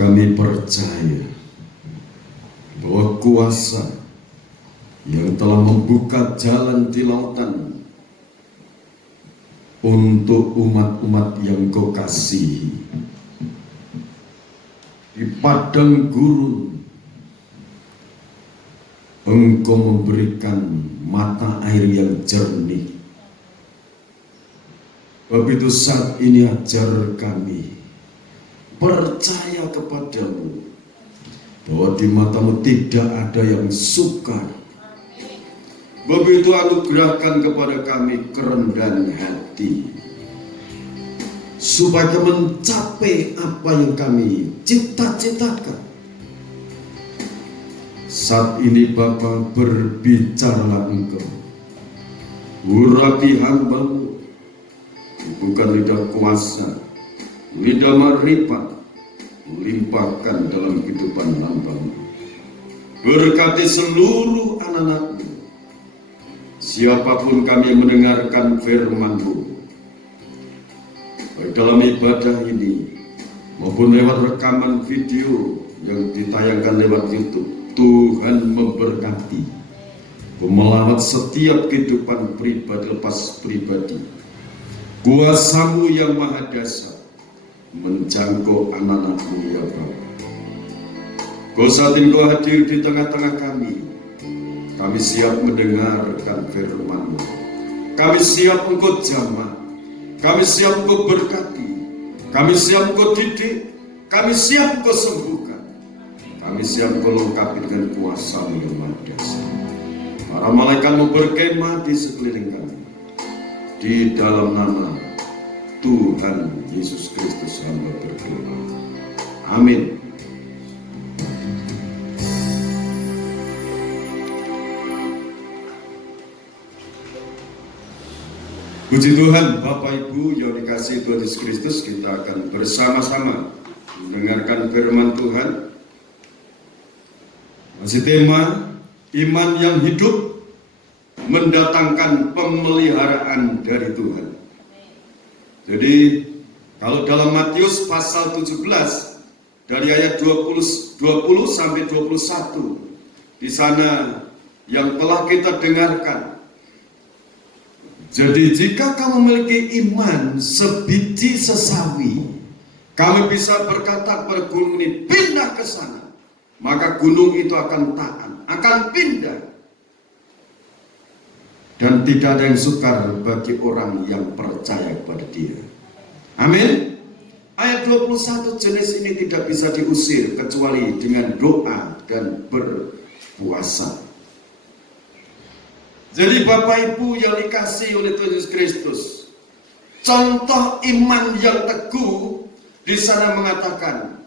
Kami percaya bahwa kuasa yang telah membuka jalan di lautan untuk umat-umat yang Kau kasihi, di padang gurun Engkau memberikan mata air yang jernih. Begitu saat ini ajar kami percaya kepadamu bahwa di matamu tidak ada yang sukar. Begitu anugerahkan kepada kami kerendahan hati supaya mencapai apa yang kami cita-citakan. Saat ini Bapa, berbicaralah Engkau, urapi hamba-Mu, bukan lidah kuasa, lidah marifat, limpahkan dalam kehidupan hamba-Mu. Berkati seluruh anak-anak-Mu, siapapun kami mendengarkan firman-Mu, baik dalam ibadah ini maupun lewat rekaman video yang ditayangkan lewat YouTube. Tuhan memberkati, melawat setiap kehidupan pribadi lepas pribadi. Kuasa-Mu yang maha dahsyat menjangkau anak-anak-Mu ya Bapa. Kau saat ini Kau hadir di tengah-tengah kami. Kami siap mendengarkan firman-Mu. Kami siap Engkau jamah. Kami siap Engkau berkati. Kami siap Engkau didik. Kami siap Engkau sembuhkan. Kami siap Engkau lengkapi dengan kuasa-Mu yang maha dahsyat. Para malaikat-Mu berkemah di sekeliling kami. Di dalam nama Tuhan Yesus Kristus hamba berdoa. Amin. Puji Tuhan, Bapak Ibu yang dikasihi Tuhan Yesus Kristus, kita akan bersama-sama mendengarkan firman Tuhan. Masih tema iman yang hidup mendatangkan pemeliharaan dari Tuhan. Jadi kalau dalam Matius pasal 17 dari ayat 20 sampai 21, di sana yang telah kita dengarkan. Jadi jika kamu memiliki iman sebiji sesawi, kami bisa berkata kepada gunung ini, pindah ke sana. Maka gunung itu akan taat, akan pindah. Dan tidak ada yang sukar bagi orang yang percaya kepada Dia. Amin. Ayat 21 jenis ini tidak bisa diusir kecuali dengan doa dan berpuasa. Jadi Bapak Ibu yang dikasihi oleh Tuhan Yesus Kristus, contoh iman yang teguh di sana mengatakan,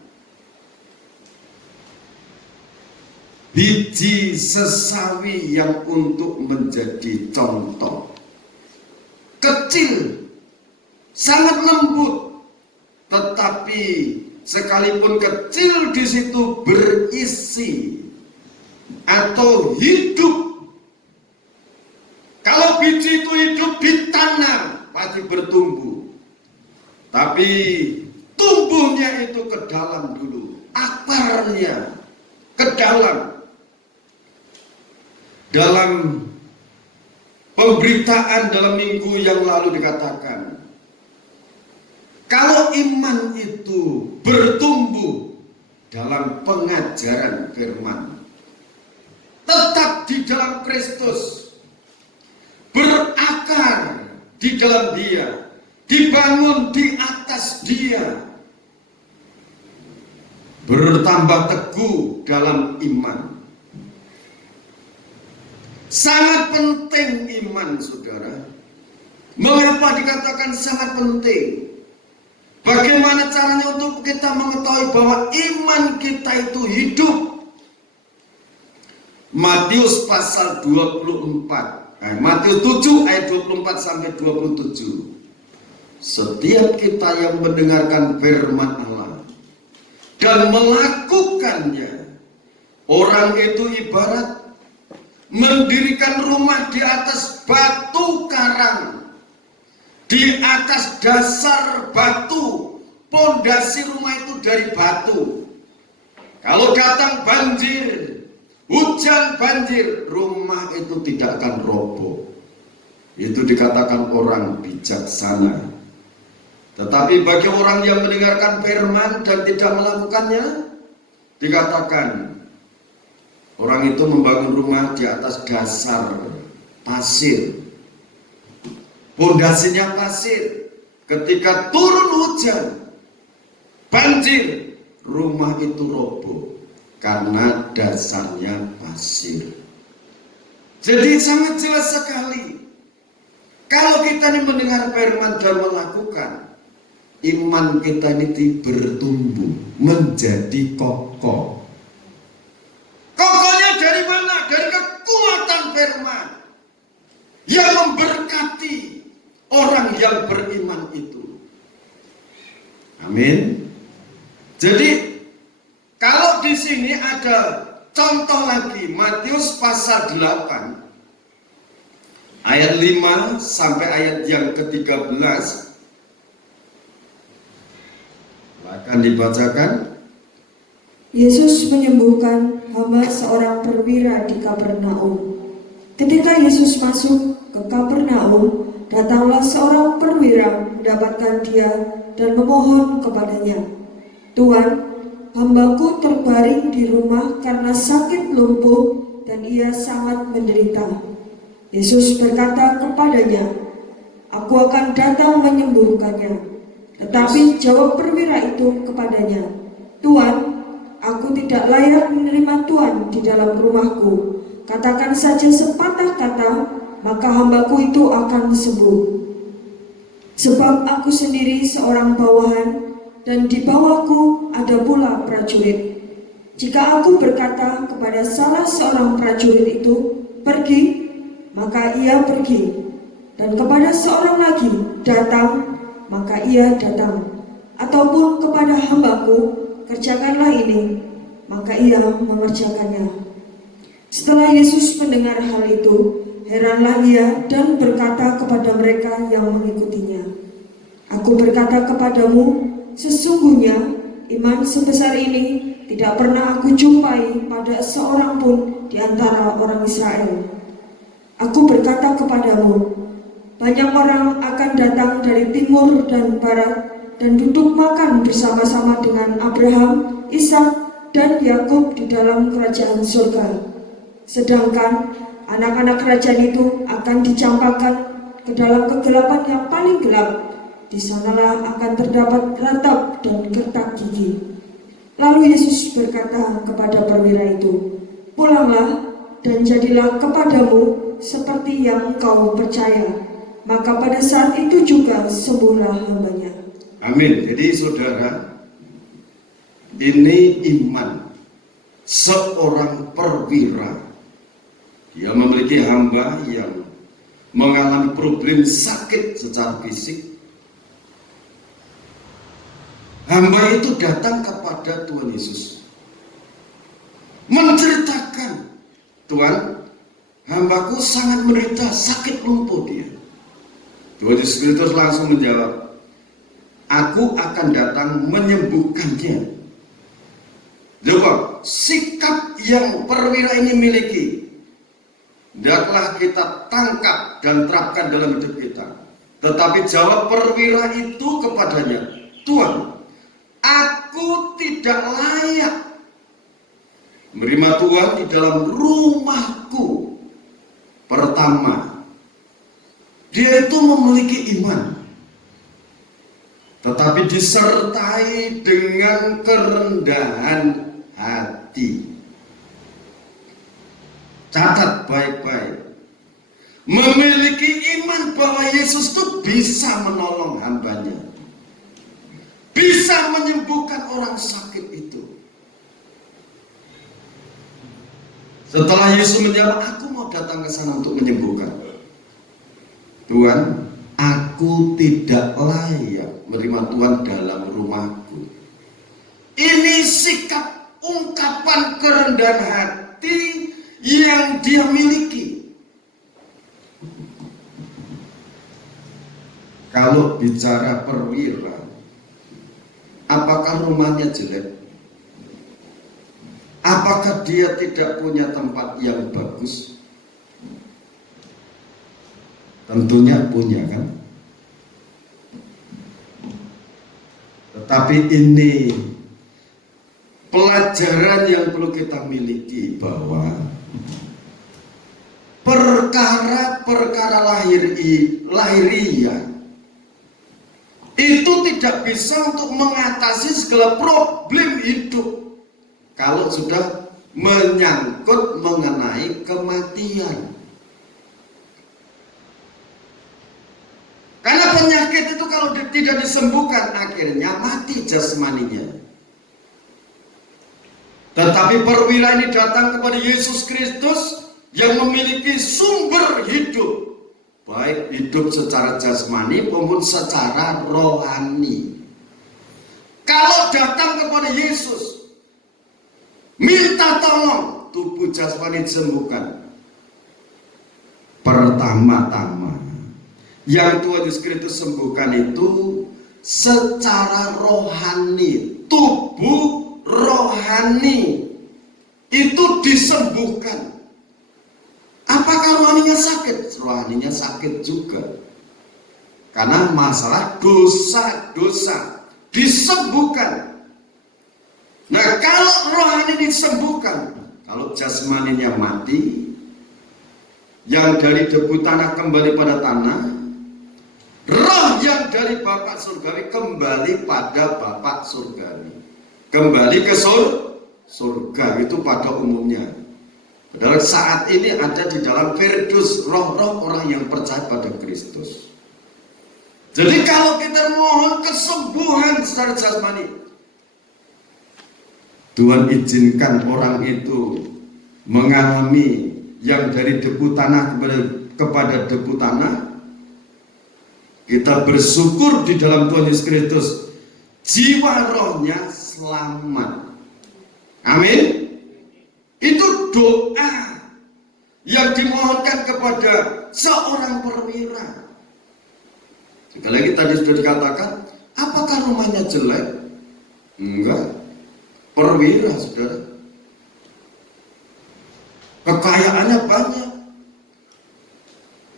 biji sesawi yang untuk menjadi contoh. Kecil, sangat lembut, tetapi sekalipun kecil di situ berisi atau hidup. Kalau biji itu hidup ditanam, pasti bertumbuh. Tapi tumbuhnya itu ke dalam dulu, akarnya ke dalam. Dalam pemberitaan dalam minggu yang lalu dikatakan, kalau iman itu bertumbuh dalam pengajaran firman, tetap di dalam Kristus, berakar di dalam Dia, dibangun di atas Dia, bertambah teguh dalam iman, Sangat penting iman, saudara. Mengapa dikatakan sangat penting? Bagaimana caranya untuk kita mengetahui bahwa iman kita itu hidup? Matius pasal 24, Matius 7 ayat 24 sampai 27. Setiap kita yang mendengarkan firman Allah dan melakukannya, orang itu ibarat mendirikan rumah di atas batu karang, di atas dasar batu. Pondasi rumah itu dari batu. Kalau datang banjir, hujan banjir, rumah itu tidak akan roboh. Itu dikatakan orang bijaksana. Tetapi bagi orang yang mendengarkan firman dan tidak melakukannya, dikatakan orang itu membangun rumah di atas dasar pasir. Pondasinya pasir. Ketika turun hujan, banjir, rumah itu roboh karena dasarnya pasir. Jadi sangat jelas sekali, kalau kita ini mendengar firman dan melakukan, iman kita ini bertumbuh menjadi kokoh. Kokohnya dari mana? Dari kekuatan firman yang memberkati orang yang beriman itu. Amin. Jadi kalau di sini ada contoh lagi, Matius pasal 8 ayat 5 sampai ayat yang ke-13. Akan dibacakan. Yesus menyembuhkan hamba seorang perwira di Kapernaum. Ketika Yesus masuk ke Kapernaum, datanglah seorang perwira mendapatkan dia dan memohon kepadanya, "Tuan, hambaku terbaring di rumah karena sakit lumpuh dan ia sangat menderita." Yesus berkata kepadanya, "Aku akan datang menyembuhkannya." Tetapi jawab perwira itu kepadanya, "Tuan, aku tidak layak menerima Tuan di dalam rumahku. Katakan saja sepatah kata, maka hambaku itu akan sembuh. Sebab aku sendiri seorang bawahan, dan di bawahku ada pula prajurit. Jika aku berkata kepada salah seorang prajurit itu, 'Pergi,' maka ia pergi. Dan kepada seorang lagi, 'Datang,' maka ia datang. Ataupun kepada hambaku, 'Kerjakanlah ini,' maka ia mengerjakannya." Setelah Yesus mendengar hal itu, heranlah ia dan berkata kepada mereka yang mengikutinya, "Aku berkata kepadamu, sesungguhnya iman sebesar ini tidak pernah aku jumpai pada seorang pun di antara orang Israel. Aku berkata kepadamu, banyak orang akan datang dari timur dan barat dan duduk makan bersama-sama dengan Abraham, Ishak, dan Yakub di dalam kerajaan surga. Sedangkan anak-anak kerajaan itu akan dicampakkan ke dalam kegelapan yang paling gelap. Di sanalah akan terdapat ratap dan gertak gigi." Lalu Yesus berkata kepada perwira itu, "Pulanglah dan jadilah kepadamu seperti yang engkau percaya." Maka pada saat itu juga sembuhlah hambanya. Amin. Jadi saudara, ini iman seorang perwira. Dia memiliki hamba yang mengalami problem sakit secara fisik. Hamba itu datang kepada Tuhan Yesus, menceritakan, "Tuhan, hambaku sangat menderita sakit lumpuh dia." Tuhan Yesus Kristus langsung menjawab, "Aku akan datang menyembuhkannya." Jawab, sikap yang perwira ini miliki, hendaklah kita tangkap dan terapkan dalam hidup kita. Tetapi jawab perwira itu kepadanya, "Tuan, aku tidak layak menerima Tuhan di dalam rumahku." Pertama, dia itu memiliki iman, tetapi disertai dengan kerendahan hati. Catat baik-baik, memiliki iman bahwa Yesus itu bisa menolong hambanya, bisa menyembuhkan orang sakit itu. Setelah Yesus menjawab, aku mau datang ke sana untuk menyembuhkan. Tuhan, aku tidak layak menerima Tuhan dalam rumahku. Ini sikap ungkapan kerendahan hati yang dia miliki. Kalau bicara perwira, apakah rumahnya jelek? Apakah dia tidak punya tempat yang bagus? Tentunya punya, kan? Tetapi ini pelajaran yang perlu kita miliki, bahwa perkara-perkara lahiriah itu tidak bisa untuk mengatasi segala problem hidup kalau sudah menyangkut mengenai kematian. Karena penyakit itu kalau tidak disembuhkan, akhirnya mati jasmaninya. Tetapi perwira ini datang kepada Yesus Kristus yang memiliki sumber hidup, baik hidup secara jasmani maupun secara rohani. Kalau datang kepada Yesus, minta tolong tubuh jasmani disembuhkan, pertama-tama yang Tuhan Yesus Kristus sembuhkan itu secara rohani. Tubuh rohani itu disembuhkan. Apakah rohaninya sakit? Rohaninya sakit juga, karena masalah dosa-dosa disembuhkan. Nah, kalau rohani disembuhkan, kalau jasmaninya mati, yang dari debu tanah kembali pada tanah, roh yang dari Bapa surgawi kembali pada Bapa surgawi, kembali ke surga. Itu pada umumnya. Padahal saat ini ada di dalam Firdus roh-roh orang yang percaya pada Kristus. Jadi kalau kita mohon kesembuhan secara jasmani, Tuhan izinkan orang itu mengalami yang dari debu tanah kepada debu tanah, kita bersyukur di dalam Tuhan Yesus Kristus, jiwa rohnya selamat. Amin. Itu doa yang dimohonkan kepada seorang perwira. Sekali lagi tadi sudah dikatakan, apakah rumahnya jelek? Enggak. Perwira, saudara. Kekayaannya banyak.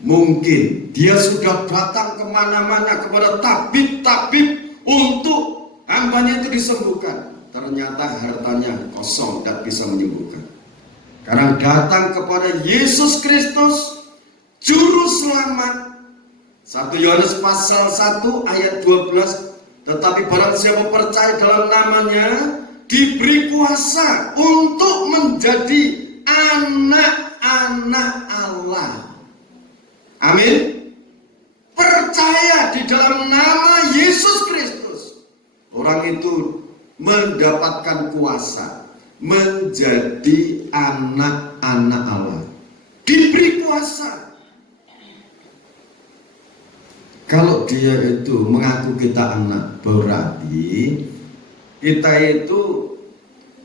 Mungkin dia sudah datang kemana-mana kepada tabib-tabib untuk hambanya itu disembuhkan. Ternyata hartanya kosong, tidak bisa menyembuhkan. Karena datang kepada Yesus Kristus, Juru Selamat. 1 Yohanes pasal 1 ayat 12. Tetapi barang siapa percaya dalam namanya, diberi kuasa untuk menjadi anak-anak Allah. Amin. Percaya di dalam nama Yesus Kristus, orang itu mendapatkan kuasa menjadi anak-anak Allah. Diberi kuasa. Kalau dia itu mengaku kita anak, berarti kita itu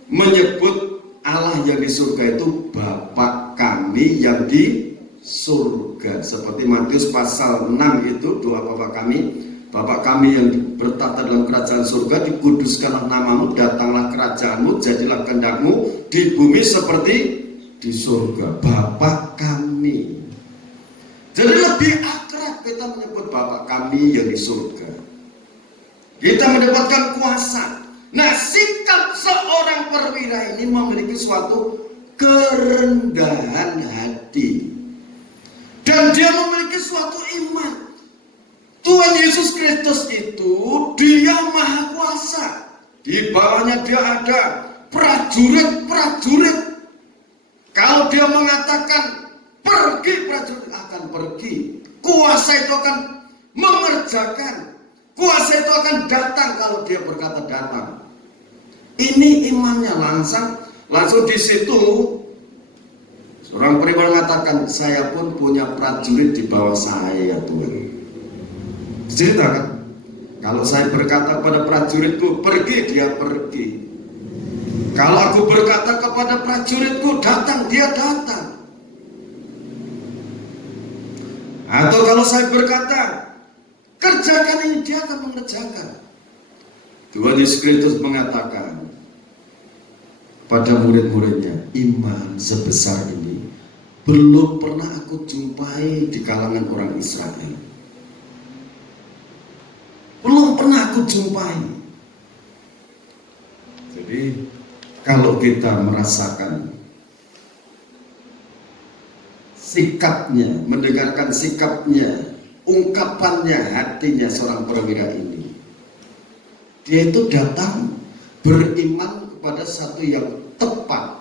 menyebut Allah yang di surga itu Bapa kami yang di surga. Seperti Matius pasal 6 itu doa Bapa kami yang bertata dalam kerajaan surga, dikuduskanlah namamu, datanglah kerajaanmu, jadilah kehendakmu di bumi seperti di surga. Bapa kami. Jadi lebih akrab kita menyebut Bapa kami yang di surga. Kita mendapatkan kuasa. Nah, sikap seorang perwira ini memiliki suatu kerendahan hati. Dan dia memiliki suatu iman. Tuhan Yesus Kristus itu dia maha kuasa. Di bawahnya dia ada prajurit-prajurit. Kalau dia mengatakan pergi, prajurit akan pergi. Kuasa itu akan mengerjakan. Kuasa itu akan datang kalau dia berkata datang. Ini imannya langsung di situ. Seorang perwira mengatakan, saya pun punya prajurit di bawah saya ya Tuhan. Ceritakan, kalau saya berkata kepada prajuritku pergi, dia pergi. Kalau aku berkata kepada prajuritku datang, dia datang. Atau kalau saya berkata kerjakan ini, dia akan mengerjakan. Tuhan Yesus Kristus mengatakan pada murid-muridnya, iman sebesar ini belum pernah aku jumpai di kalangan orang Israel. Belum pernah aku jumpai. Jadi kalau kita merasakan sikapnya, mendengarkan sikapnya, ungkapannya, hatinya seorang perwira ini, dia itu datang beriman kepada satu yang tepat.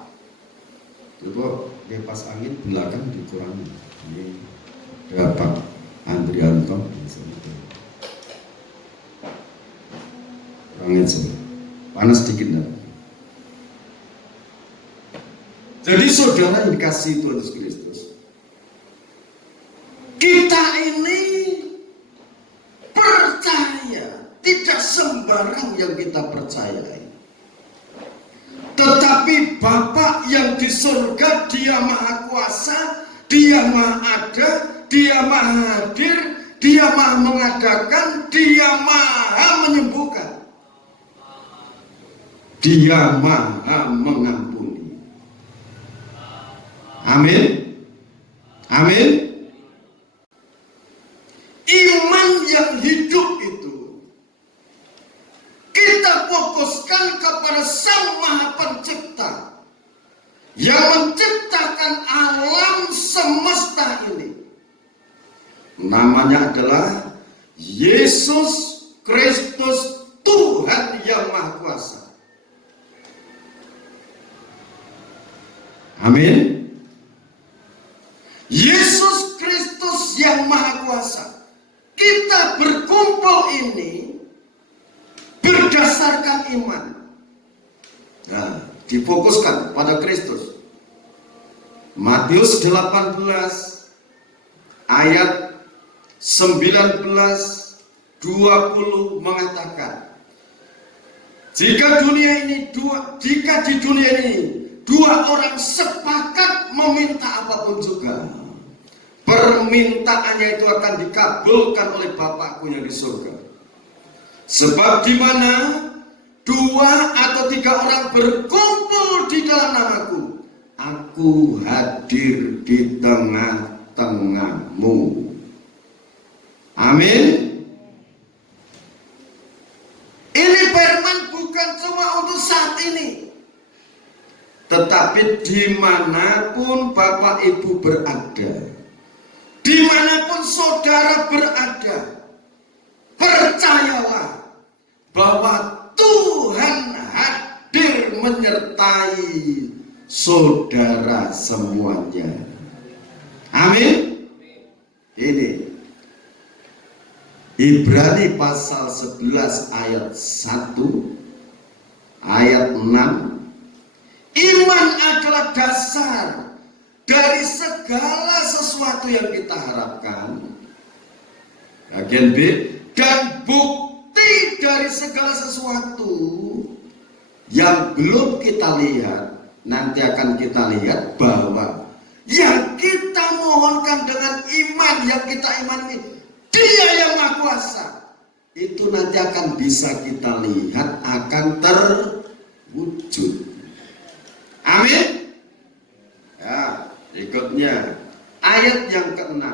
Coba kipas angin belakang dikurangi. Ini dapat Andrianto. Kurangin semua. Panas dikit dah. Jadi saudara yang dikasihi Tuhan Yesus Kristus, kita ini percaya, tidak sembarang yang kita percayai. Tetapi Bapa yang di surga, Dia Maha Kuasa, Dia Maha Ada, Dia Maha Hadir, Dia Maha Mengadakan, Dia Maha Menyembuhkan, Dia Maha Mengampuni. Amin. Amin. Iman yang hidup itu kita fokuskan kepada Sang Maha Pencipta yang menciptakan alam semesta ini. Namanya adalah Yesus Kristus, Tuhan yang Maha Kuasa. Amin. Yesus Kristus yang Maha Kuasa. Kita berkumpul ini berdasarkan iman. Nah, difokuskan pada Kristus. Matius 18 ayat 19 20 mengatakan, jika di dunia ini dua orang sepakat meminta apapun juga, permintaannya itu akan dikabulkan oleh Bapakku yang di surga. Sebab di mana 2 atau 3 orang berkumpul di dalam namaku, aku hadir di tengah-tengahmu. Amin. Ini firman bukan cuma untuk saat ini, tetapi dimanapun Bapak Ibu berada, dimanapun saudara berada, percayalah bahwa Tuhan hadir menyertai saudara semuanya. Amin. Ini Ibrani pasal 11 ayat 1 ayat 6. Iman adalah dasar dari segala sesuatu yang kita harapkan. Bagian B, dan bukti dari segala sesuatu yang belum kita lihat. Nanti akan kita lihat bahwa yang kita mohonkan dengan iman, yang kita imani, Dia yang Maha Kuasa, itu nanti akan bisa kita lihat, akan terwujud. Amin. Ya, berikutnya ayat yang ke-6.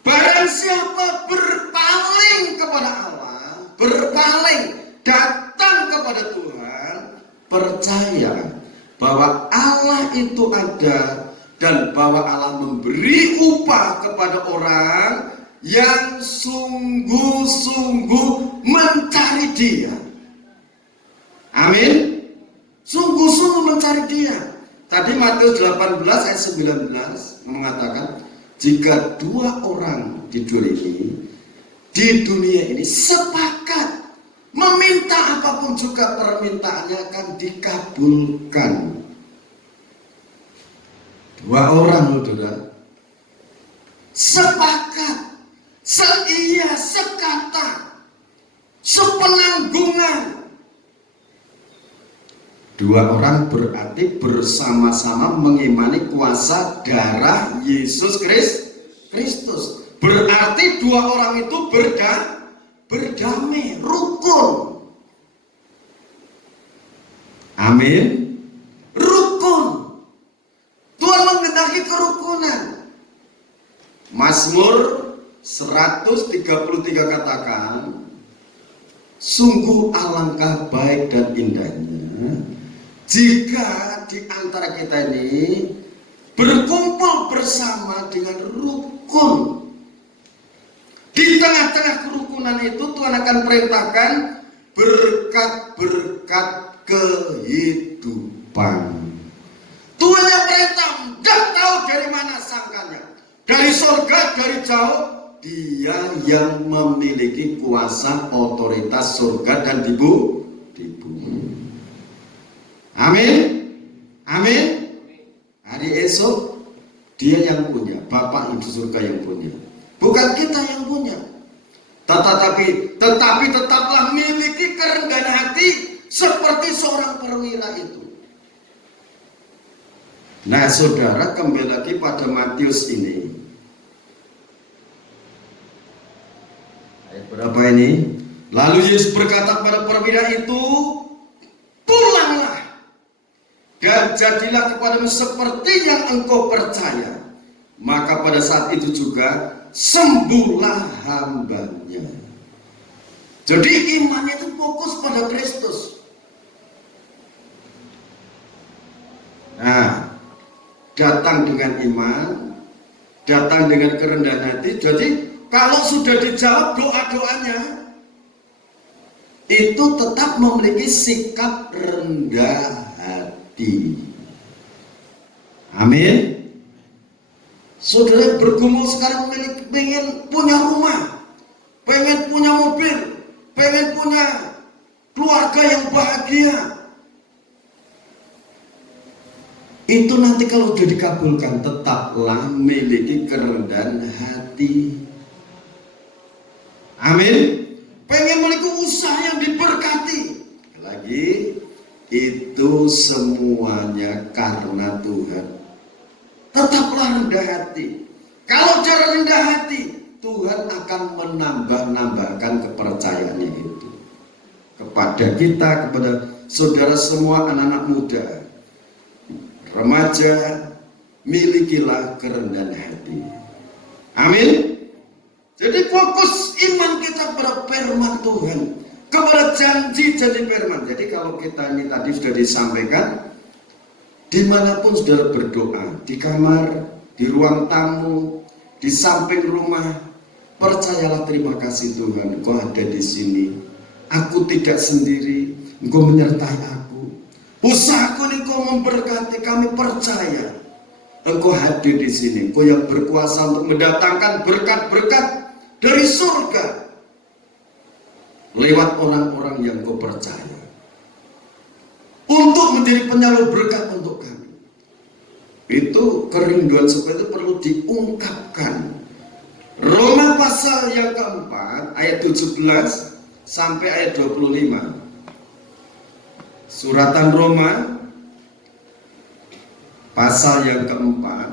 Barang siapa berpaling kepada Allah, berpaling datang kepada Tuhan, percaya bahwa Allah itu ada dan bahwa Allah memberi upah kepada orang yang sungguh-sungguh mencari Dia. Amin. Sungguh-sungguh mencari Dia. Tadi Matius 18 ayat 19 mengatakan, jika dua orang di dunia ini sepakat meminta apapun juga permintaannya akan dikabulkan. Dua orang, saudara, sepakat, seia, sekata, sepenanggungan. Dua orang berarti bersama-sama mengimani kuasa darah Yesus Kristus. Berarti dua orang itu berdamai, rukun. Amin. Rukun. Tuhan menghendaki kerukunan. Mazmur 133 katakan, sungguh alangkah baik dan indahnya jika di antara kita ini berkumpul bersama dengan rukun. Di tengah-tengah kerukunan itu Tuhan akan perintahkan berkat-berkat kehidupan. Tuhan yang perintah, tidak tahu dari mana sangkanya. Dari surga, dari jauh, Dia yang memiliki kuasa, otoritas surga dan di bumi. Amin. Amin. Hari esok Dia yang punya, Bapa di surga yang punya, bukan kita yang punya. Tetapi tetaplah miliki kerendahan hati seperti seorang perwira itu. Nah, saudara, kembali lagi pada Matius ini. Ayat berapa ini? Lalu Yesus berkata kepada perwira itu, pulanglah dan jadilah kepadamu seperti yang engkau percaya. Maka pada saat itu juga sembuhlah hambanya. Jadi imannya itu fokus pada Kristus. Nah, datang dengan iman, datang dengan kerendahan hati. Jadi kalau sudah dijawab doa-doanya, itu tetap memiliki sikap rendah hati. Amin. Saudara bergumul sekarang pengen punya rumah, pengen punya mobil, pengen punya keluarga yang bahagia. Itu nanti kalau sudah dikabulkan, tetaplah memiliki kerendahan hati. Amin. Pengen memiliki usaha yang diberkati. Lagi, itu semuanya karena Tuhan. Tetaplah rendah hati. Kalau cara rendah hati, Tuhan akan menambahkan kepercayaannya itu kepada kita, kepada saudara semua, anak-anak muda, remaja. Milikilah kerendahan hati. Amin. Jadi fokus iman kita pada firman Tuhan, kepada janji-janji firman. Jadi kalau kita ini tadi sudah disampaikan, dimanapun saudara berdoa, di kamar, di ruang tamu, di samping rumah, percayalah, terima kasih Tuhan, Engkau ada di sini. Aku tidak sendiri, Engkau menyertai aku. Usahaku ini Engkau memberkati, kami percaya Engkau hadir di sini. Engkau yang berkuasa untuk mendatangkan berkat-berkat dari surga lewat orang-orang yang Engkau percaya, untuk menjadi penyalur berkat untuk kami. Itu kerinduan seperti itu perlu diungkapkan. Roma pasal yang keempat ayat 17 sampai ayat 25. Suratan Roma pasal yang keempat.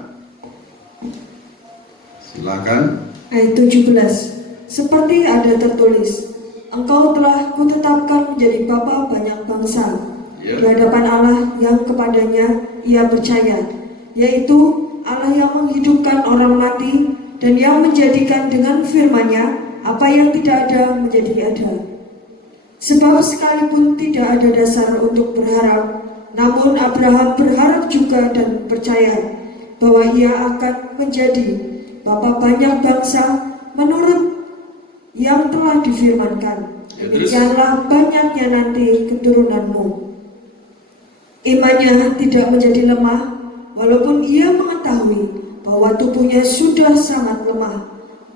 Silakan. Ayat 17. Seperti ada tertulis, Engkau telah kutetapkan menjadi bapa banyak bangsa di hadapan Allah yang kepadanya ia percaya, yaitu Allah yang menghidupkan orang mati dan yang menjadikan dengan firman-Nya apa yang tidak ada menjadi ada. Sebab sekalipun tidak ada dasar untuk berharap, namun Abraham berharap juga dan percaya bahwa ia akan menjadi bapa banyak bangsa menurut yang telah difirmankan. Demikianlah banyaknya nanti keturunanmu. Imannya tidak menjadi lemah, walaupun ia mengetahui bahwa tubuhnya sudah sangat lemah,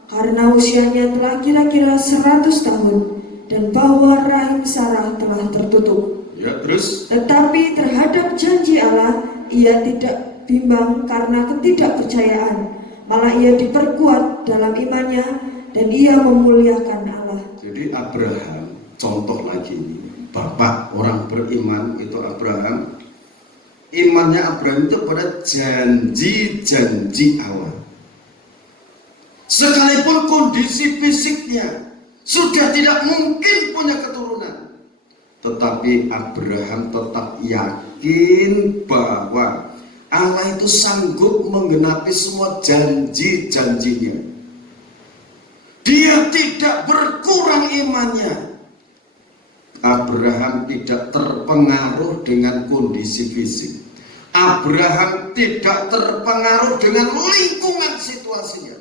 karena usianya telah kira-kira 100 tahun, dan bahwa rahim Sarah telah tertutup. Ya, terus? Tetapi terhadap janji Allah, ia tidak bimbang karena ketidakpercayaan, malah ia diperkuat dalam imannya, dan ia memuliakan Allah. Jadi Abraham, contoh lagi ini, bapak orang beriman itu Abraham. Imannya Abraham itu pada janji-janji Allah. Sekalipun kondisi fisiknya sudah tidak mungkin punya keturunan, tetapi Abraham tetap yakin bahwa Allah itu sanggup menggenapi semua janji-janjinya. Dia tidak berkurang imannya. Abraham tidak terpengaruh dengan kondisi fisik. Abraham tidak terpengaruh dengan lingkungan situasinya.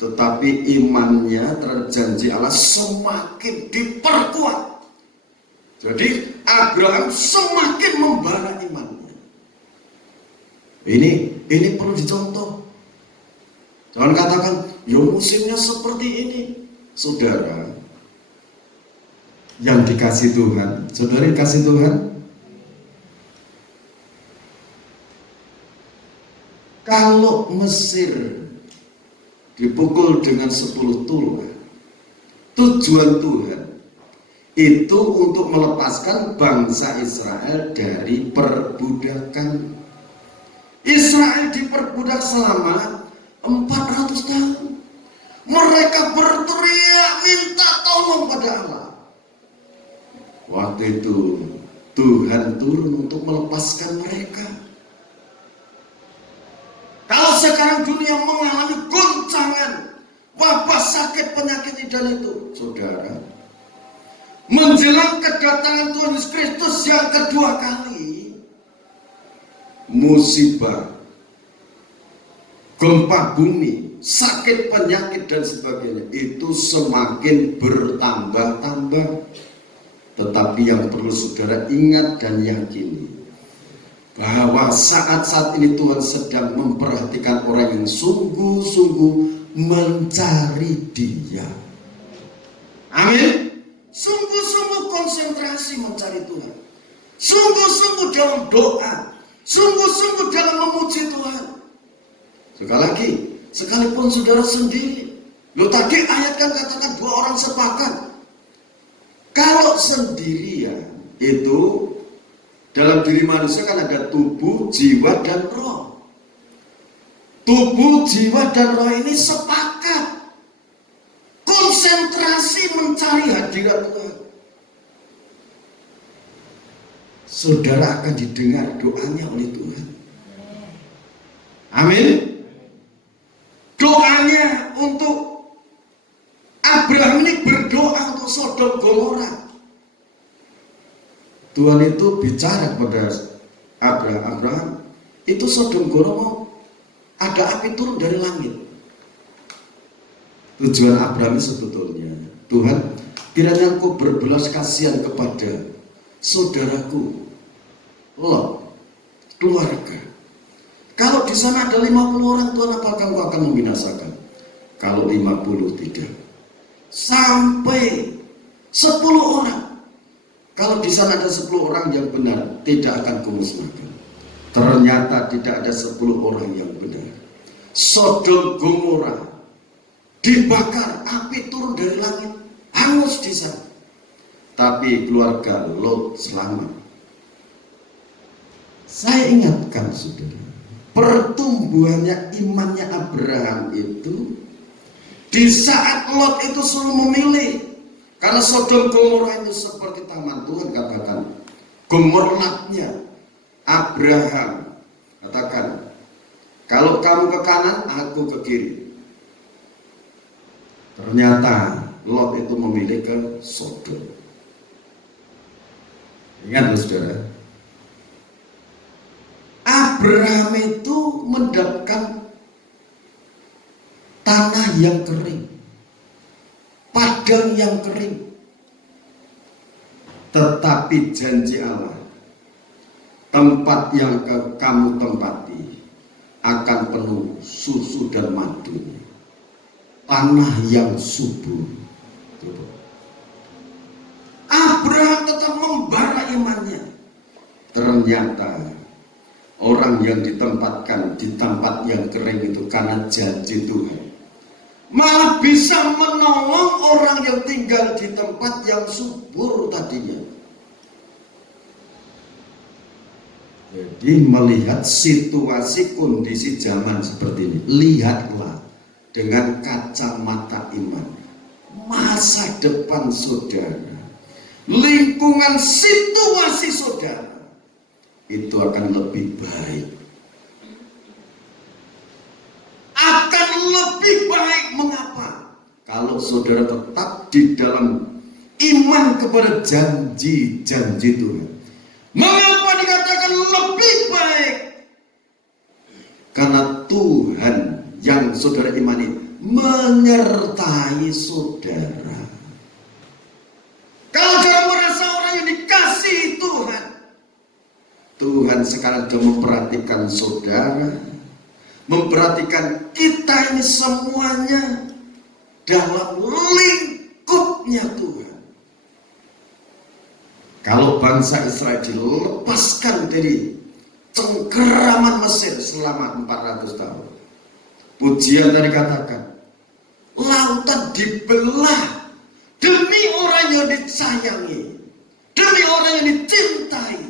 Tetapi imannya terhadap janji Allah semakin diperkuat. Jadi Abraham semakin membara imannya. Ini perlu dicontoh. Jangan katakan, ya musimnya seperti ini. Saudara yang dikasih Tuhan, saudara dikasih Tuhan, kalau Mesir dipukul dengan 10 tulah, tujuan Tuhan itu untuk melepaskan bangsa Israel dari perbudakan. Israel diperbudak selama 400 tahun. Mereka berteriak minta tolong pada Allah. Waktu itu Tuhan turun untuk melepaskan mereka. Kalau sekarang dunia mengalami goncangan, wabah, sakit, penyakit dan itu, saudara, menjelang kedatangan Tuhan Yesus Kristus yang kedua kali, musibah, gempa bumi, sakit, penyakit dan sebagainya itu semakin bertambah-tambah. Tetapi yang perlu saudara ingat dan yakini, bahwa saat-saat ini Tuhan sedang memperhatikan orang yang sungguh-sungguh mencari Dia. Amin. Sungguh-sungguh konsentrasi mencari Tuhan, sungguh-sungguh dalam doa, sungguh-sungguh dalam memuji Tuhan. Sekali lagi, sekalipun saudara sendiri, tadi ayat kan katakan 2 orang sepakat. Kalau sendirian itu dalam diri manusia kan ada tubuh, jiwa, dan roh. Tubuh, jiwa, dan roh ini sepakat konsentrasi mencari hadirat Tuhan. Saudara akan didengar doanya oleh Tuhan. Amin. Doanya untuk Abraham ini berdoa untuk Sodom Gomora. Tuhan itu bicara kepada Abraham, itu Sodom Gomora ada api turun dari langit. Tujuan Abraham sebetulnya, Tuhan, kiranya Engkau berbelas kasihan kepada saudaraku Lot, keluarga. Kalau di sana ada 50 orang, Tuhan, apakah Engkau akan membinasakan? Kalau 50 tidak. Sampai 10 orang. Kalau di sana ada 10 orang yang benar, tidak akan kumusnahkan. Ternyata tidak ada 10 orang yang benar. Sodom Gomora dibakar, api turun dari langit, hangus di sana. Tapi keluarga Lot selamat. Saya ingatkan saudara, pertumbuhannya imannya Abraham itu di saat Lot itu suruh memilih, karena Sodom Gomora itu seperti taman Tuhan katakan, gemerlapnya Abraham katakan, kalau kamu ke kanan, aku ke kiri. Ternyata Lot itu memilih ke Sodom. Ingat saudara, Abraham itu mendapatkan tanah yang kering, padang yang kering. Tetapi janji Allah, tempat yang kamu tempati akan penuh susu dan madu, tanah yang subur. Abraham tetap membara imannya. Ternyata orang yang ditempatkan di tempat yang kering itu karena janji Tuhan, malah bisa menolong orang yang tinggal di tempat yang subur tadinya. Jadi melihat situasi kondisi zaman seperti ini, lihatlah dengan kacamata iman. Masa depan saudara, lingkungan situasi saudara itu akan lebih baik. Akan lebih baik. Mengapa? Kalau saudara tetap di dalam iman kepada janji-janji Tuhan. Mengapa dikatakan lebih baik? Karena Tuhan yang saudara imani menyertai saudara. Kalau saudara merasa orang yang dikasihi Tuhan, Tuhan sekarang sudah memperhatikan saudara, memperhatikan kita ini semuanya dalam lingkupnya Tuhan. Kalau bangsa Israel dilepaskan dari cengkeraman Mesir selama 400 tahun, pujian tadi katakan, lautan dibelah demi orang yang disayangi, demi orang yang dicintai.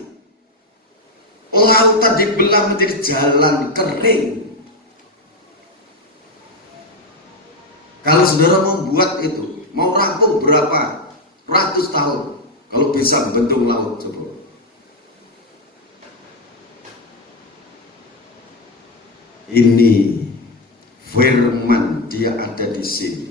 Lautan dibelah menjadi jalan kering. Kalau saudara membuat itu, mau rampung berapa ratus tahun, kalau bisa bentuk laut, coba. Ini firman dia ada di sini.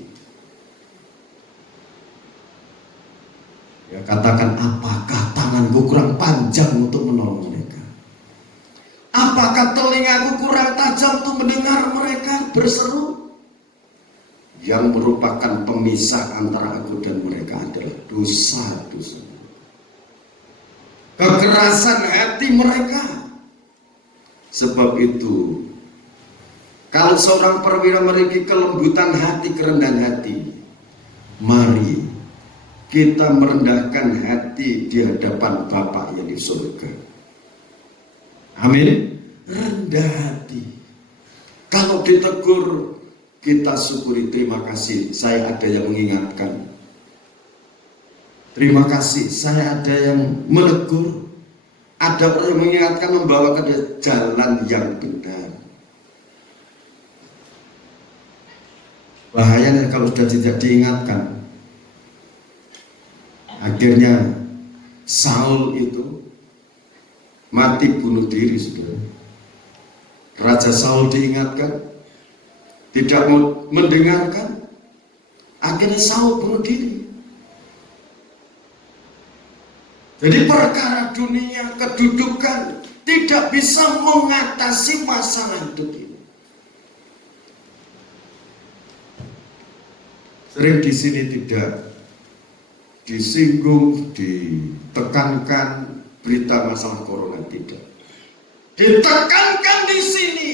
Ya, katakan, apakah tanganku kurang panjang untuk menolong mereka? Apakah telingaku kurang tajam untuk mendengar mereka berseru? Yang merupakan pemisah antara aku dan mereka adalah dosa-dosa, kekerasan hati mereka. Sebab itu, kalau seorang perwira memiliki kelembutan hati, kerendahan hati, mari kita merendahkan hati di hadapan Bapa yang di surga. Amin. Rendah hati. Kalau ditegur, kita syukuri, terima kasih, saya ada yang mengingatkan. Terima kasih, saya ada yang menegur. Ada orang yang mengingatkan, membawa ke jalan yang benar. Bahayanya kalau sudah tidak diingatkan. Akhirnya Saul itu mati bunuh diri, saudara. Raja Saul diingatkan, tidak mau mendengarkan, akhirnya Saul bunuh diri. Jadi perkara dunia, kedudukan tidak bisa mengatasi masalah hidup ini. Sering di sini tidak disinggung, ditekankan berita masalah corona, tidak. Ditekankan di sini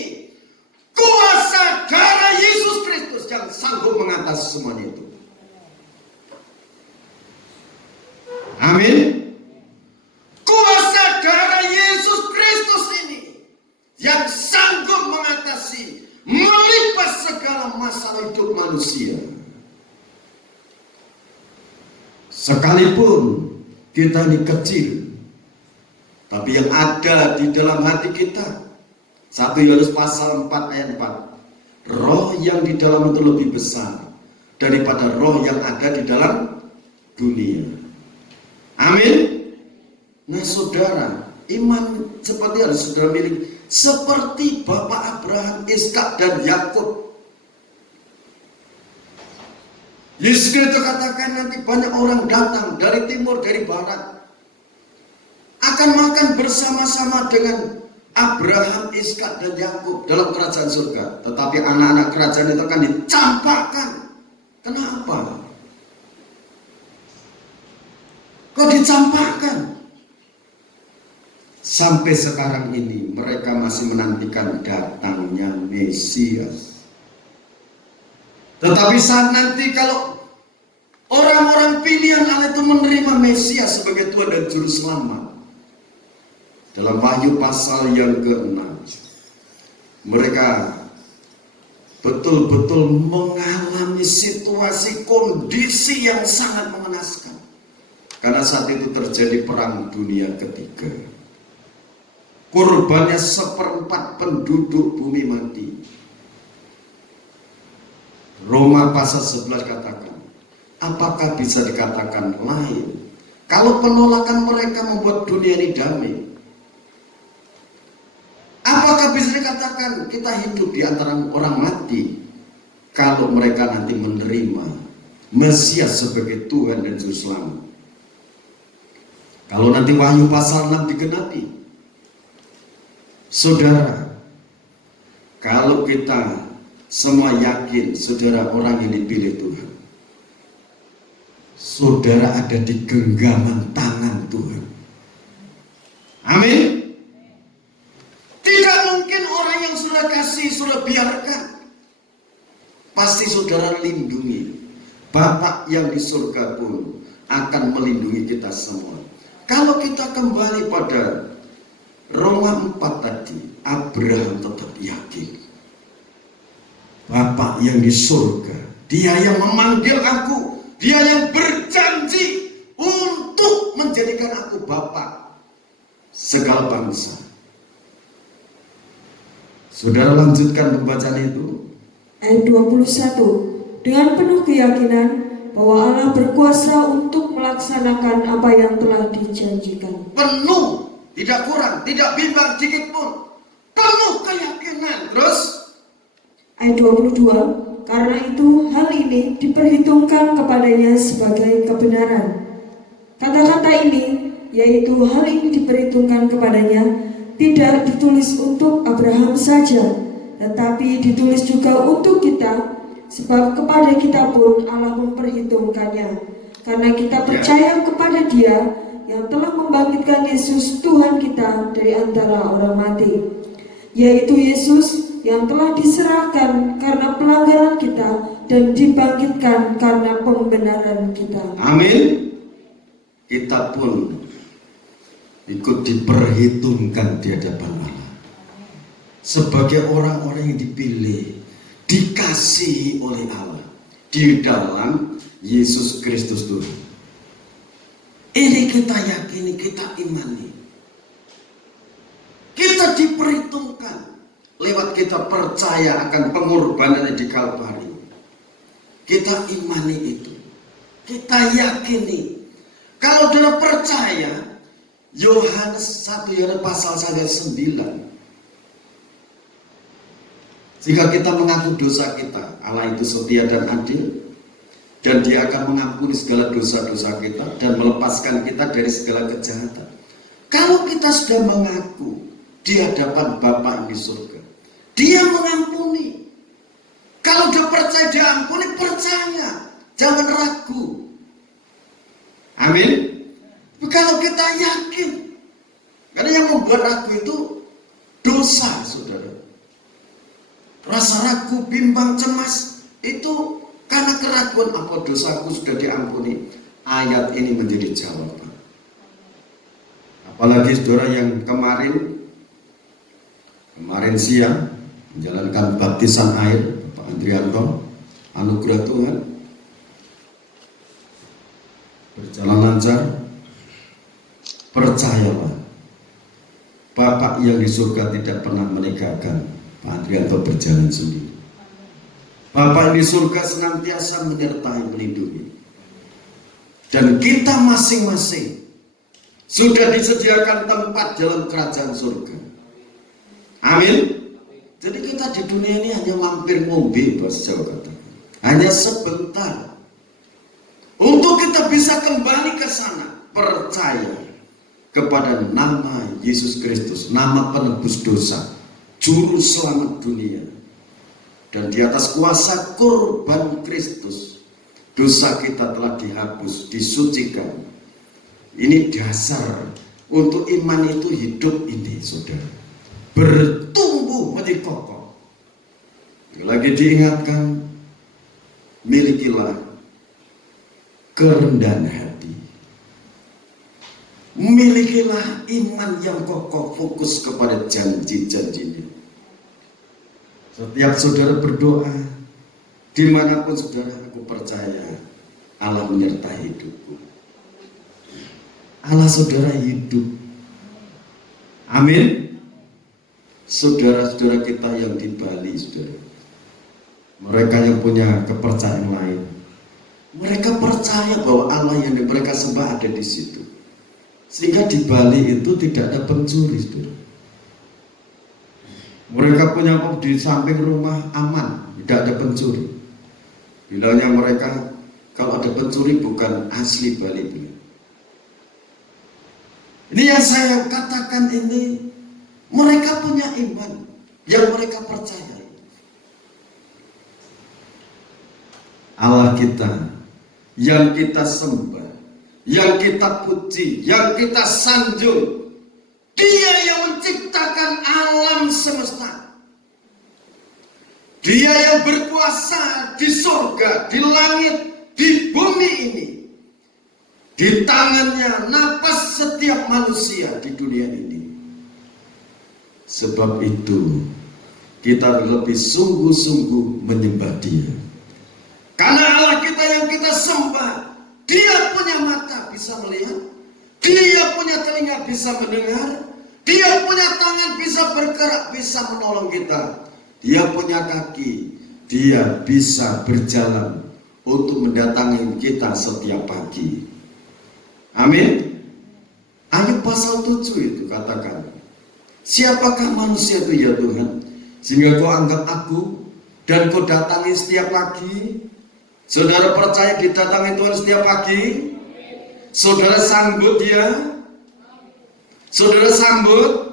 kuasa darah Yesus Kristus yang sanggup mengatasi semuanya itu. Amin. Kuasa darah Yesus Kristus ini yang sanggup mengatasi, melipas segala masalah hidup manusia. Sekalipun kita ini kecil, tapi yang ada di dalam hati kita, 1 Yohanes pasal 4 ayat 4, roh yang di dalam itu lebih besar daripada roh yang ada di dalam dunia. Amin. Nah saudara, iman seperti yang saudara miliki, seperti Bapak Abraham, Ishak dan Yakub. Yesus Kristus katakan nanti banyak orang datang dari timur, dari barat, akan makan bersama-sama dengan Abraham, Ishak dan Yakub dalam kerajaan surga. Tetapi anak-anak kerajaan itu akan dicampakkan. Kenapa? Kok dicampakkan? Sampai sekarang ini mereka masih menantikan datangnya Mesias. Tetapi saat nanti kalau orang-orang pilihan Allah itu menerima Mesias sebagai Tuhan dan Juru Selamat, dalam Wahyu pasal yang ke-6, mereka betul-betul mengalami situasi kondisi yang sangat mengenaskan. Karena saat itu terjadi perang dunia ketiga. Korbannya 1/4 penduduk bumi mati. Roma pasal 11 katakan, apakah bisa dikatakan lain kalau penolakan mereka membuat dunia ini damai? Apakah bisa dikatakan kita hidup di antara orang mati kalau mereka nanti menerima Mesias sebagai Tuhan dan Juru Selamat? Kalau nanti Wahyu pasal 6 digenapi, saudara, kalau kita semua yakin saudara orang yang dipilih Tuhan, saudara ada di genggaman tangan Tuhan. Amin. Tidak mungkin orang yang sudah kasih, sudah biarkan, pasti saudara lindungi. Bapa yang di surga pun akan melindungi kita semua. Kalau kita kembali pada Roma 4 tadi, Abraham tetap yakin Bapa yang di surga, Dia yang memanggil aku, Dia yang berjanji untuk menjadikan aku Bapa segala bangsa. Saudara lanjutkan pembacaan itu. Ayat 21. Dengan penuh keyakinan bahwa Allah berkuasa untuk melaksanakan apa yang telah dijanjikan. Penuh, tidak kurang, tidak bimbang sedikit pun. Penuh keyakinan. Terus Ayat 22. Karena itu hal ini diperhitungkan kepadanya sebagai kebenaran. Kata-kata ini, yaitu hal ini diperhitungkan kepadanya, tidak ditulis untuk Abraham saja, tetapi ditulis juga untuk kita, sebab kepada kita pun Allah memperhitungkannya, karena kita percaya kepada Dia yang telah membangkitkan Yesus Tuhan kita dari antara orang mati, yaitu Yesus yang telah diserahkan karena pelanggaran kita dan dibangkitkan karena pembenaran kita. amin. Kita pun ikut diperhitungkan di hadapan Allah sebagai orang-orang yang dipilih, dikasihi oleh Allah di dalam Yesus Kristus Tuhan. Ini kita yakini, kita imani. Kita diperhitungkan lewat kita percaya akan pengorbanan di Kalvari. Kita imani itu. Kita yakini. Kalau sudah percaya, Yohanes 1 Yohanes pasal 9. Jika kita mengaku dosa kita, Allah itu setia dan adil, dan Dia akan mengampuni segala dosa-dosa kita dan melepaskan kita dari segala kejahatan. Kalau kita sudah mengaku di hadapan Bapa di surga, Dia mengampuni. Kalau dia percaya Dia ampuni, percaya, jangan ragu. Amin. Kalau kita yakin, karena yang membuat ragu itu dosa, saudara. Rasa ragu, bimbang, cemas itu karena keraguan, apa dosaku sudah diampuni. Ayat ini menjadi jawaban. Apalagi saudara yang kemarin siang menjalankan baptisan air, Bapak Andrianto, anugerah Tuhan, berjalan lancar. Percayalah, Bapak yang di surga tidak pernah meninggalkan Pak Andrianto berjalan sendiri. Bapak yang di surga senantiasa menyertai, melindungi. Dan kita masing-masing sudah disediakan tempat dalam kerajaan surga. Amin. Jadi kita di dunia ini hanya mampir ngombe, bahasa Jawa kata. Hanya sebentar. Untuk kita bisa kembali ke sana, percaya kepada nama Yesus Kristus, nama penebus dosa, juru selamat dunia. Dan di atas kuasa korban Kristus, dosa kita telah dihapus, disucikan. Ini dasar untuk iman itu hidup ini, saudara, bertumbuh menjadi kokoh. Lagi diingatkan, milikilah kerendahan hati, milikilah iman yang kokoh, fokus kepada janji-janjinya. Setiap saudara berdoa, dimanapun saudara, aku percaya Allah menyertai hidupku. Allah saudara hidup. Amin. Saudara-saudara kita yang di Bali, saudara, mereka yang punya kepercayaan lain, mereka percaya bahwa Allah yang mereka sembah ada di situ. Sehingga di Bali itu tidak ada pencuri, saudara. Mereka punya di samping rumah aman, tidak ada pencuri. Bilangnya mereka, kalau ada pencuri bukan asli Bali. Ini yang saya katakan ini, mereka punya iman yang mereka percaya. Allah kita yang kita sembah, yang kita puji, yang kita sanjung, Dia yang menciptakan alam semesta. Dia yang berkuasa di surga, di langit, di bumi ini. Di tangannya napas setiap manusia di dunia ini. Sebab itu kita lebih sungguh-sungguh menyembah Dia. Karena Allah kita yang kita sembah, Dia punya mata bisa melihat, Dia punya telinga bisa mendengar, Dia punya tangan bisa bergerak, bisa menolong kita. Dia punya kaki, Dia bisa berjalan untuk mendatangi kita setiap pagi. Amin. Ayat pasal 7 itu katakan, siapakah manusia itu ya Tuhan, sehingga kau anggap aku dan kau datangi setiap pagi? Saudara percaya didatangi Tuhan setiap pagi? Saudara sambut Dia? Saudara sambut?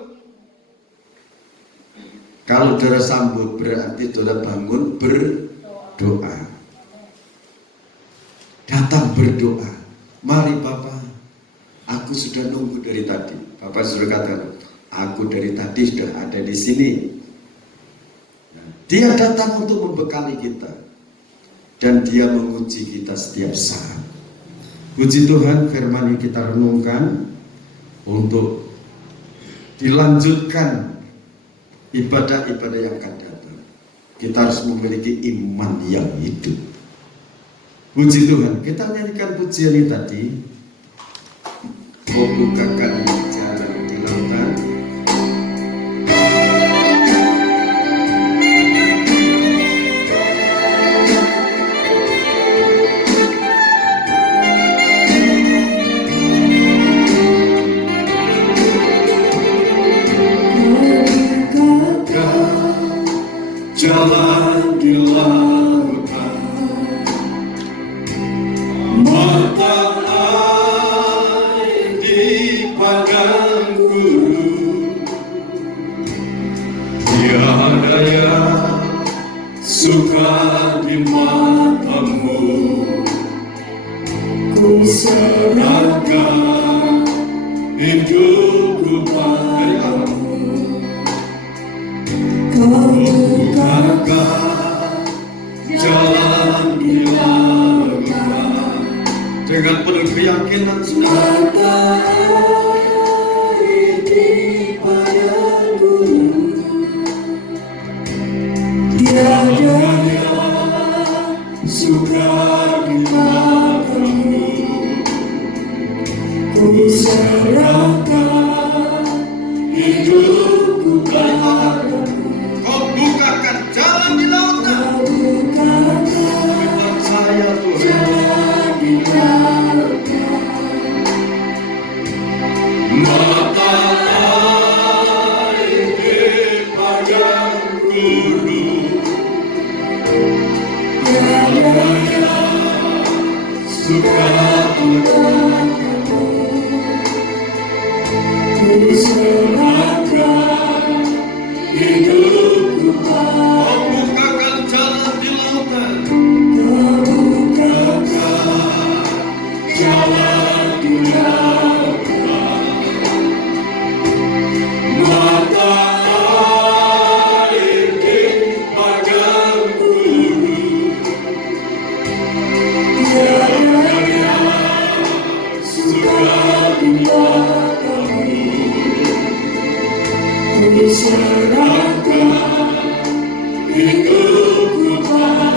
Kalau saudara sambut berarti saudara bangun berdoa. Datang berdoa. Mari Bapak, aku sudah nunggu dari tadi. Bapak sudah katakan, aku dari tadi sudah ada di sini. Dia datang untuk membekali kita, dan Dia menguji kita setiap saat. Puji Tuhan, firman yang kita renungkan untuk dilanjutkan ibadah-ibadah yang akan datang. Kita harus memiliki iman yang hidup. Puji Tuhan, kita nyanyikan pujian ini tadi. Kau bukakan jalan di lautan. Jalan di lautan, mata air di padang gurun, tiada yang suka di matamu. Ku serahkan hidupku padamu. Bukakan jalan di lautan dengan penuh keyakinan sudah di padang gurun, tiada yang suka di matamu. Ku serahkan hidupku padamu. Bukakan jalan di lautan. Percaya Tuhan. Berserah,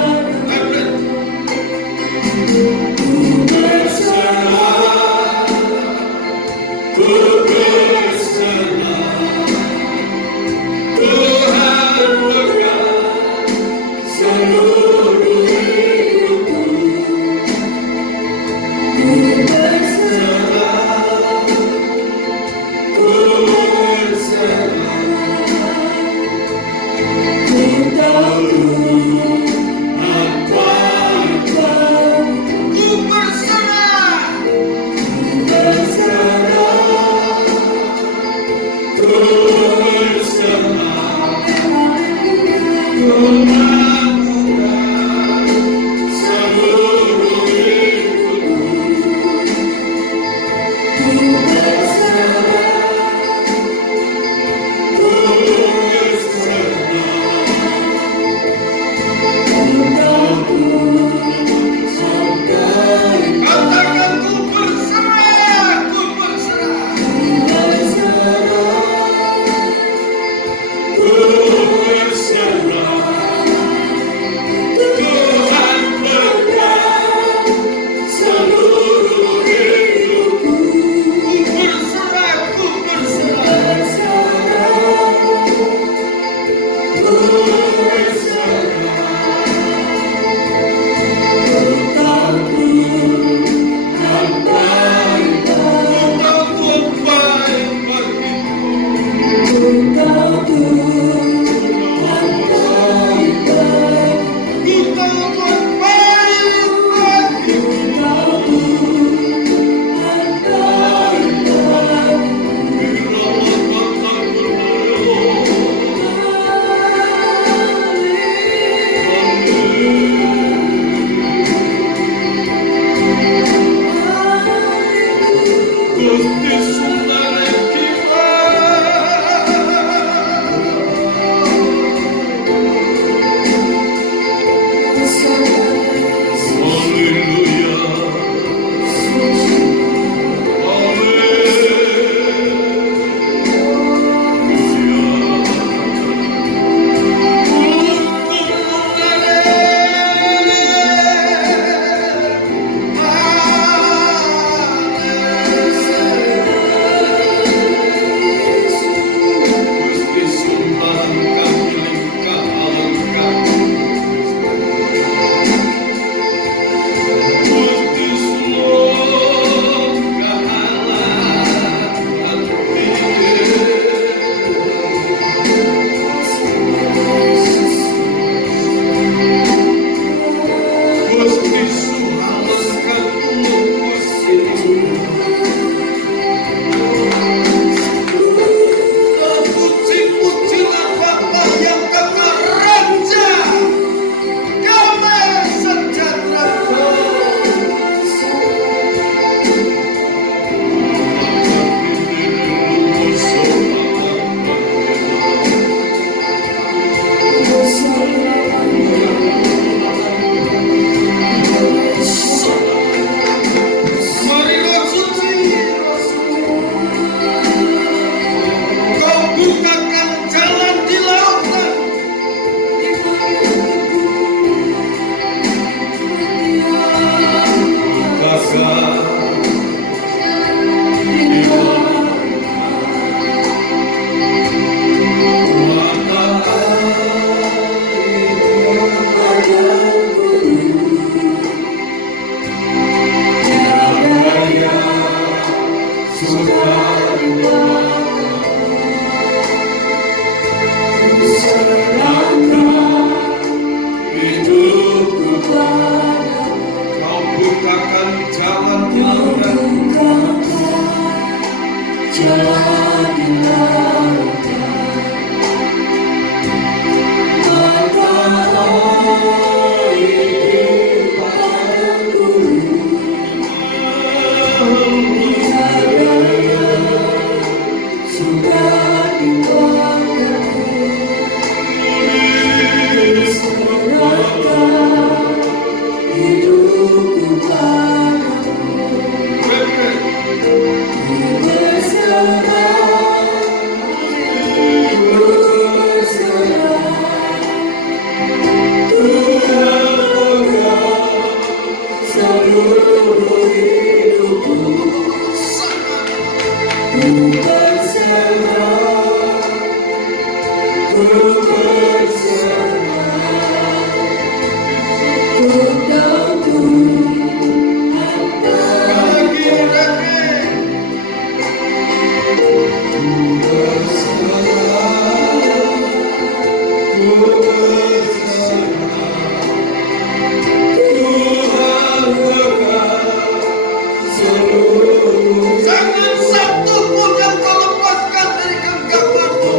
Jangan satu pun yang kau lepaskan dari genggamanmu.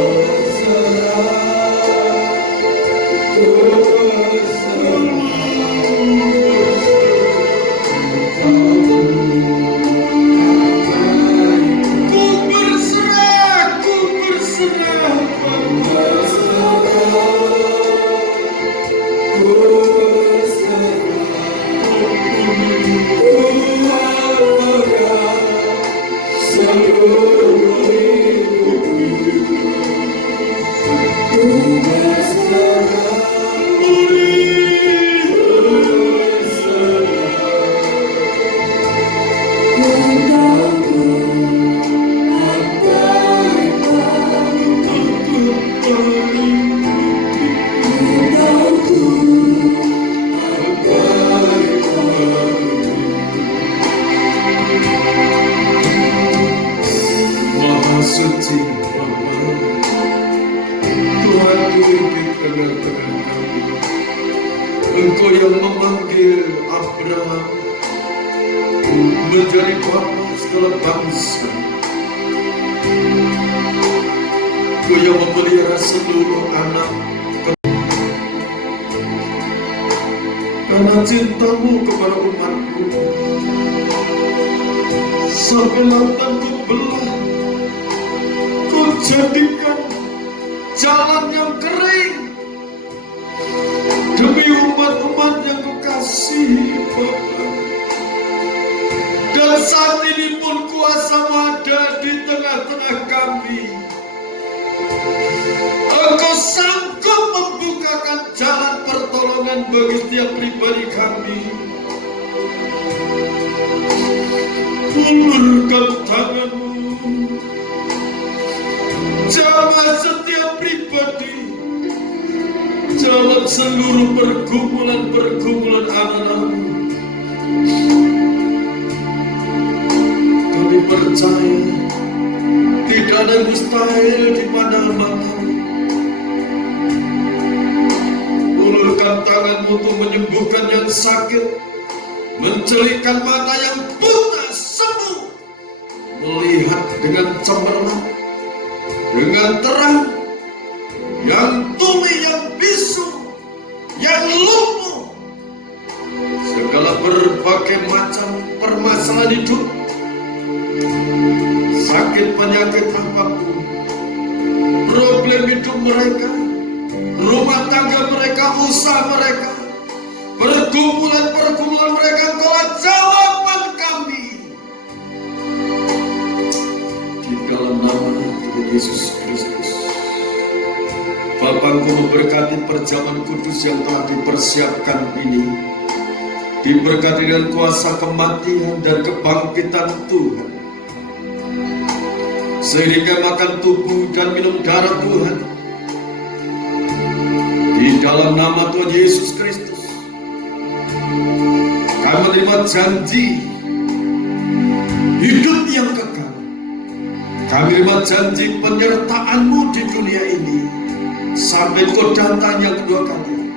Ku berserah, ku berserah. Maha suci Allah, Tuhan hidup di tengah-tengah kami. Engkau yang memanggil Abraham menjadi bapa segala bangsa. Engkau yang memelihara seluruh anak karena cintamu kepada umatmu. Sampai lautan ku belah, ku jadikan jalan yang kering demi umat-umat yang ku kasihi Bapa. Dan saat ini pun kuasa-Mu ada di tengah-tengah kami. Engkau sanggup membukakan jalan pertolongan bagi setiap pribadi kami. Ulurkan tangan-Mu, jamah setiap pribadi dalam seluruh pergumulan-pergumulan anak-anak-Mu. Kami percaya tidak ada yang mustahil di pandang mata-Mu. Ulurkan tangan-Mu untuk menyembuhkan yang sakit, mencelikkan mata yang buta sembuh, melihat dengan cemerlang, dengan terang, yang tuli, yang bisu, yang lumpuh, segala berbagai macam permasalahan hidup, sakit penyakit apapun, problem hidup mereka, rumah tangga mereka, usaha mereka, pergumulan-pergumulan mereka, Engkau jawaban kami. Di dalam nama Tuhan Yesus Kristus, Bapa, Engkau memberkati perjamuan kudus yang telah dipersiapkan ini, diberkati dengan kuasa kematian dan kebangkitan Tuhan, sehingga makan tubuh dan minum darah Tuhan. Di dalam nama Tuhan Yesus Kristus, kami menerima janji hidup yang kekal. Kami menerima janji penyertaan-Mu di dunia ini sampai Engkau datang yang kedua kali.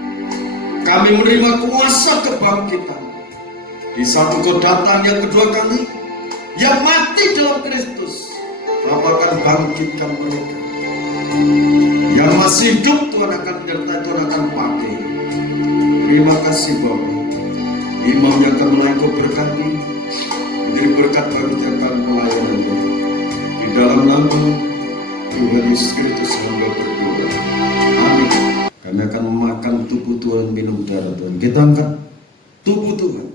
Kami menerima kuasa kebangkitan di saat Engkau datang yang kedua kali. Yang mati dalam Kristus, Bapa akan bangkitkan mereka. Yang masih hidup, Tuhan akan menyertai, Tuhan akan pakai. Terima kasih Bapa. Imam yang akan melayani Kau berkati, menjadi berkat bagi akan pelayanan. Di dalam nama Tuhan Yesus Kristus hamba berdoa. Amin. Kami akan memakan tubuh Tuhan, minum darah Tuhan. Kita angkat tubuh Tuhan.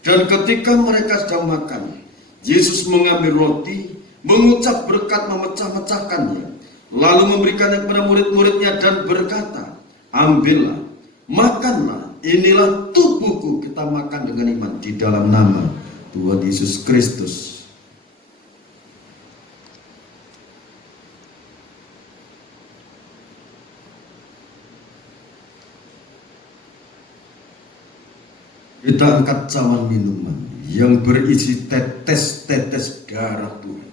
Dan ketika mereka sedang makan, Yesus mengambil roti, mengucap berkat, memecah-mecahkannya, lalu memberikannya kepada murid-muridnya dan berkata, ambillah, makanlah, inilah tubuhku, kita makan dengan iman di dalam nama Tuhan Yesus Kristus. Kita angkat cawan minuman yang berisi tetes-tetes darah Tuhan.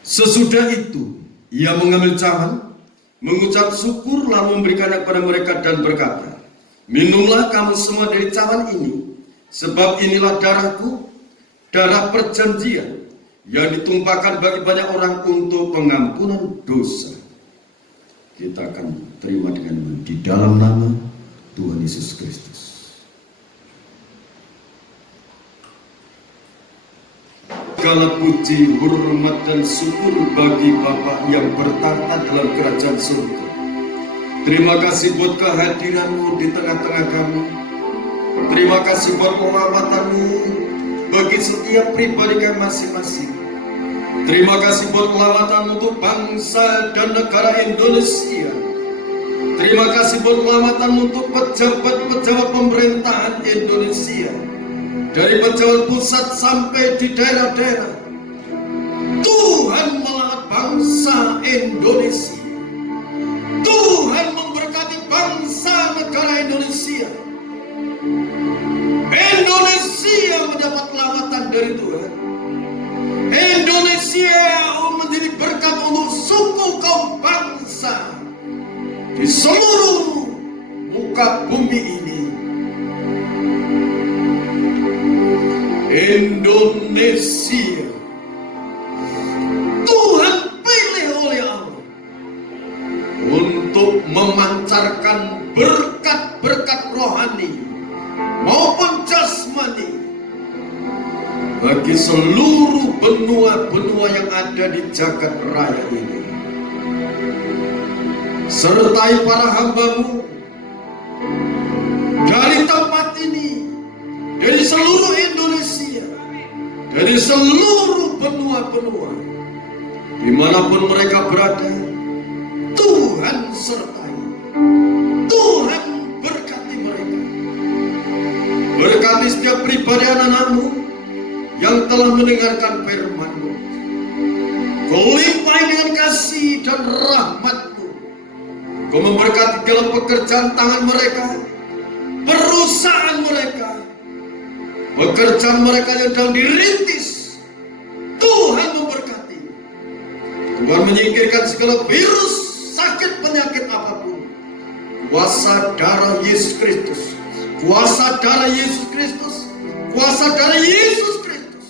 Sesudah itu, ia mengambil cawan, mengucap syukur, lalu memberikannya kepada mereka dan berkata, minumlah kamu semua dari cawan ini, sebab inilah darahku, darah perjanjian, yang ditumpahkan bagi banyak orang untuk pengampunan dosa. Kita akan terima dengan iman di dalam nama Tuhan Yesus Kristus. Segala puji, hormat dan syukur bagi Bapa yang bertahta dalam kerajaan surga. Terima kasih buat kehadiran-Mu di tengah-tengah kami. Terima kasih buat pengamatan-Mu bagi setiap pribadi kami masing-masing. Terima kasih buat pengamatan untuk bangsa dan negara Indonesia. Terima kasih buat pengamatan untuk pejabat-pejabat pemerintahan Indonesia. Dari pejabat pusat sampai di daerah-daerah, Tuhan melawat bangsa Indonesia. Tuhan memberkati bangsa negara Indonesia. Indonesia mendapat lawatan dari Tuhan. Indonesia menjadi berkat untuk suku kaum bangsa di seluruh muka bumi ini. Indonesia Tuhan pilih oleh Allah untuk memancarkan berkat-berkat rohani maupun jasmani bagi seluruh benua-benua yang ada di jagat raya ini. Sertai para hamba-Mu dari tempat ini, dari seluruh Indonesia, dari seluruh benua-benua, dimanapun mereka berada, Tuhan sertai, Tuhan berkati mereka. Berkati setiap pribadi anak-anak-Mu yang telah mendengarkan firman-Mu. Kau limpahi dengan kasih dan rahmat-Mu. Kau memberkati dalam pekerjaan tangan mereka, perusahaan mereka, pekerjaan mereka yang sedang dirintis. Tuhan memberkati. Tuhan menyingkirkan segala virus, sakit, penyakit apapun. Kuasa darah Yesus Kristus, kuasa darah Yesus Kristus, kuasa darah Yesus Kristus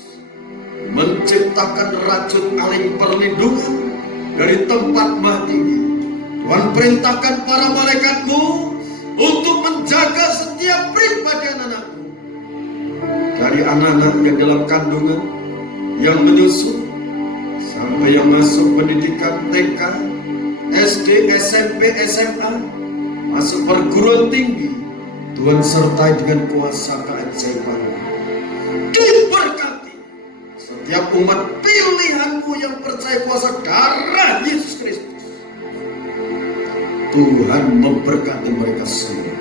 menciptakan racun aling perlindungan dari tempat mati. Tuhan perintahkan para malaikat-Mu untuk menjaga setiap pribadi anak-anak-Mu, dari anak-anak yang dalam kandungan, yang menyusu, sampai yang masuk pendidikan TK, SD, SMP, SMA, masuk perguruan tinggi. Tuhan sertai dengan kuasa keajaiban. Diberkati setiap umat pilihan-Mu yang percaya kuasa darah Yesus Kristus. Tuhan memberkati mereka semua.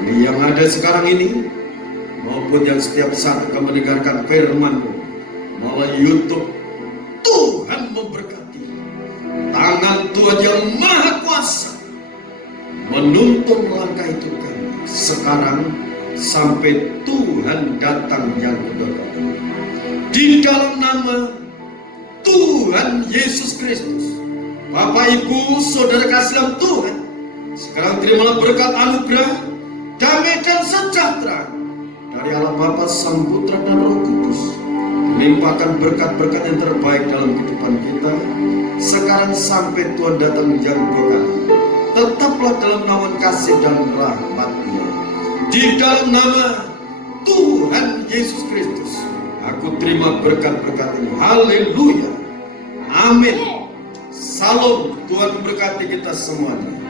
Kami yang ada sekarang ini, maupun yang setiap saat akan mendengarkan firman-Mu melalui YouTube, Tuhan memberkati. Tangan Tuhan yang maha kuasa menuntun langkah hidup kami sekarang sampai Tuhan datang yang kedua kali. Di dalam nama Tuhan Yesus Kristus, Bapak, Ibu, Saudara kasih dalam Tuhan, sekarang terimalah berkat anugerah, damai dan sejahtera dari Allah Bapa, Sang Putra dan Roh Kudus. Limpahkan berkat-berkat yang terbaik dalam kehidupan kita sekarang sampai Tuhan datang yang kedua kali. Tetaplah dalam naungan kasih dan rahmat-Nya. Di dalam nama Tuhan Yesus Kristus, aku terima berkat-berkat ini. Haleluya. Amin. Salam. Tuhan memberkati kita semuanya.